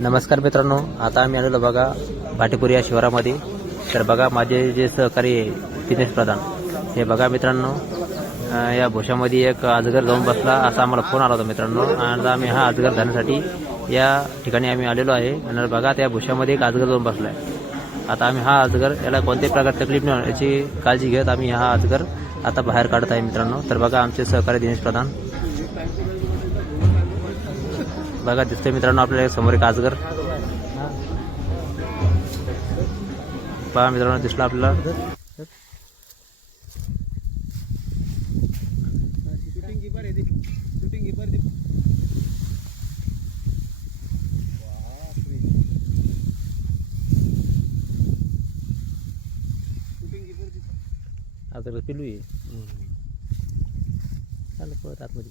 नमस्कार मित्रांनो आता आम्ही आलेलो बघा भाटीपुरी या शिवारामध्ये. तर बघा माझे जे सहकारी दिनेश प्रधान. हे बघा मित्रांनो या भोशामध्ये एक अजगर जाऊन बसला असा आम्हाला फोन आला होता मित्रांनो. आणि आता आम्ही हा अजगर धरण्यासाठी या ठिकाणी आम्ही आलेलो आहे. आणि बघा त्या भोशामध्ये एक अजगर जाऊन बसला आहे आता आम्ही हा अजगर याला कोणत्याही प्रकार तकलीफ नाही याची काळजी घेत आम्ही हा अजगर आता बाहेर काढत आहे मित्रांनो. तर बघा आमचे सहकारी दिनेश प्रधान. बघा दिसतोय मित्रांनो आपल्याला समोर एक आजगर पहा मित्रांनो दिसला आपल्याला. शूटिंग कीपर आहे ती शूटिंग कीपर शूटिंग पिलू आहे. चालेल परत आतमध्ये.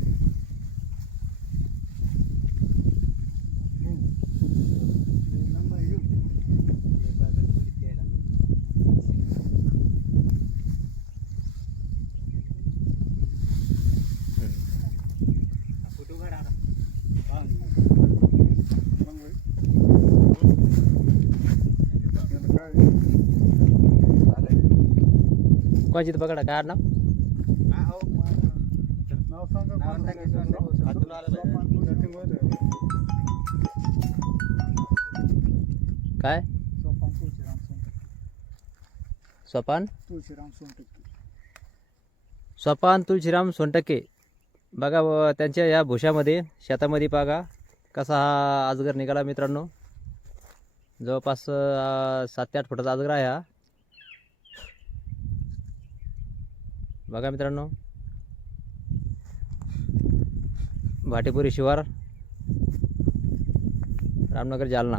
क्वचित बघा काय नाव हो. काय? स्वपान तुळशीराम सोनटक्के स्वपान तुळशीराम सोनटक्के. बघा त्यांच्या या भुशामध्ये शेतामध्ये बघा कसा हा आजगर निघाला मित्रांनो. जवळपास सात ते आठ फुटाचा आजगर आहे हा. बघा मित्रांनो. भाटेपुरी शिवार रामनगर जालना.